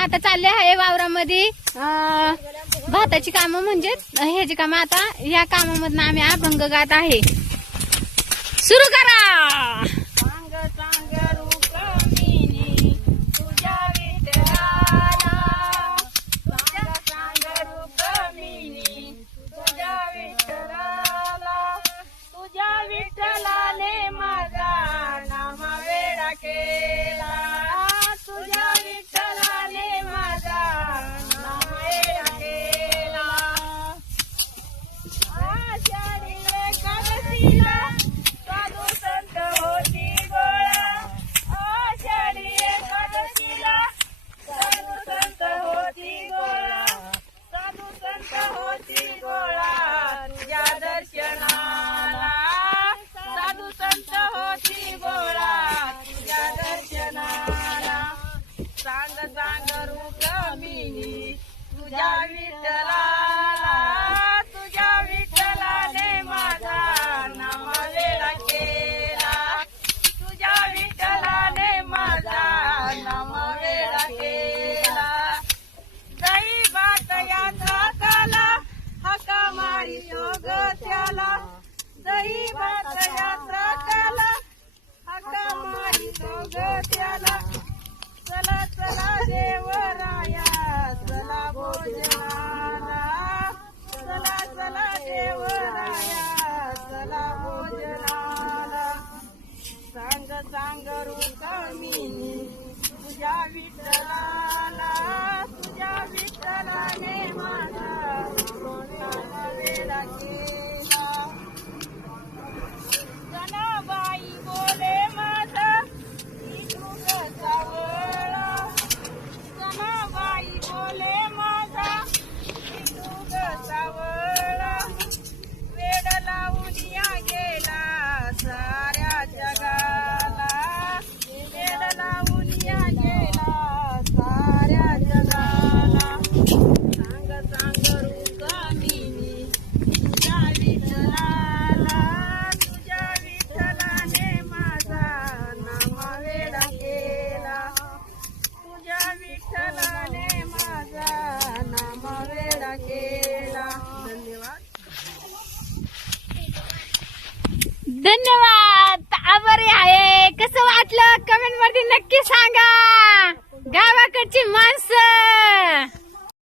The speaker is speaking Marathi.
आता चालले आहे वावरामध्ये भाताची कामं म्हणजे ह्याची कामं. आता या कामामधनं आम्ही अभंग गात आहे. सुरू करा! तुझ्या विठ्ठलाला तुझ्या विठ्ठलाने माझा नामवेडा केला. तुझ्या विठ्ठलाने माझा नामवेडा केला. जाई बात याचा त्याला हका मारी योग त्याला जाई बात धन्यवाद. आभारी आहे. कसं वाटलं? कमेंटमध्ये नक्की सांगा. गावाकडची माणसं.